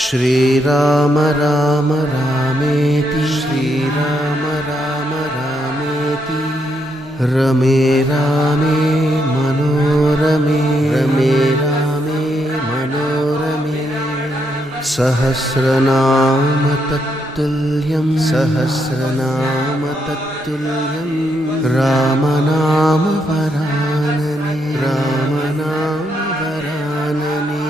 श्रीराम राम रामेति श्रीराम राम रामेति रमे रामे मनोरमे रमे रामे मनोरमे सहस्रनाम तत्तुल्यं सहस्रनाम तत्तुल्यं रामनाम वरानने रामनाम वरानने।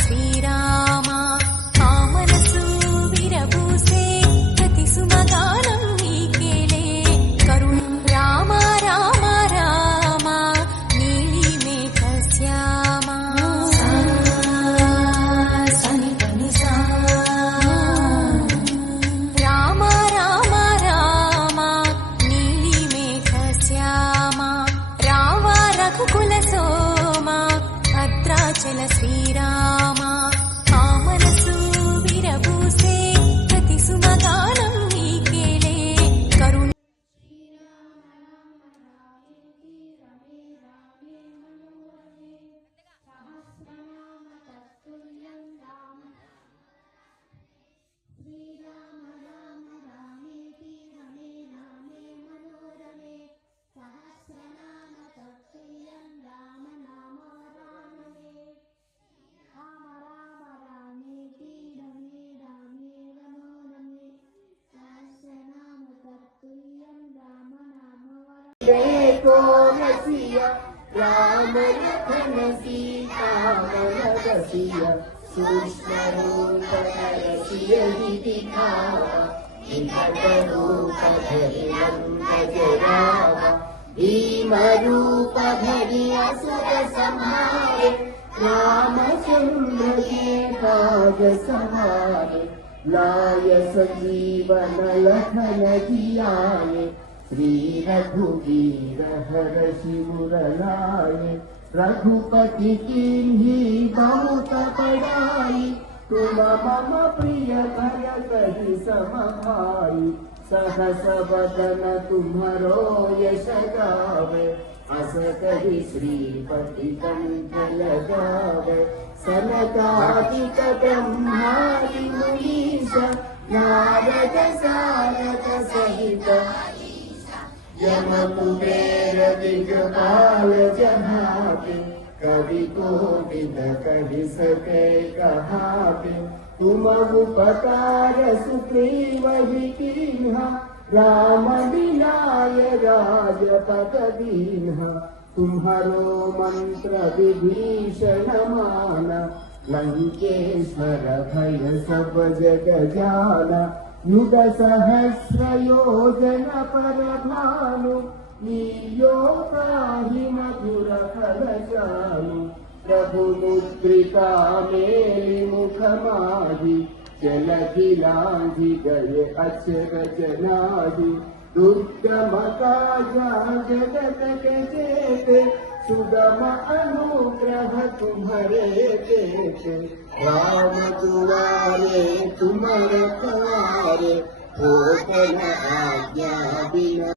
श्रीराम कामनसु विरबूसे प्रति सुमगानं नीकेले करुण राम राम राम नीली मेघश्यामा सनि पनिसा राम राम राम नीली मेघश्यामा राव रघुकुल सोमा भद्राचल श्रीराम कामनसु विरबूसे प्रति सुमगानं नीकेले करुण देखो रसिया राम लखन सीता मन रसिया सूक्ष्म रूप रसिया ही दिखावा विकट रूप धरि लंक जरावा भीम रूप धरि असुर संहारे रामचंद्र के काज सवारे लाय संजीवन लखन जियाए श्री रघुवीर हरषि उर लाए रघुपति कीन्ही बहुत बड़ाई तुम मम प्रिय भरत सम भाई सहस बदन तुम्हरो यश गावे अस कहि श्रीपति कंठ लगावे सनकादिक ब्रह्मादि मुनीश नारद सारद सहित यम कुबेर दिग्पाल जहाते कवि कोविद कहि सके कहाते तुम उपकार सुग्रीव ही कीन्हा राम दिलाय राजपद दीन्हा तुम्हारो मंत्र विभीषण माना लंकेश्वर भय सब जग जाना युग सहस्र योजन पर भानु लील्यो ताहि मधुर फल जानु प्रभु मुद्रिका मेलि मुख माहि जलधि लांघि गए अचरज नाहि दुर्गम काजा जगत के जेते सुगम अनुग्रह तुम्हारे देते राम दुआरे तुम रखारे हो आज्ञा बिना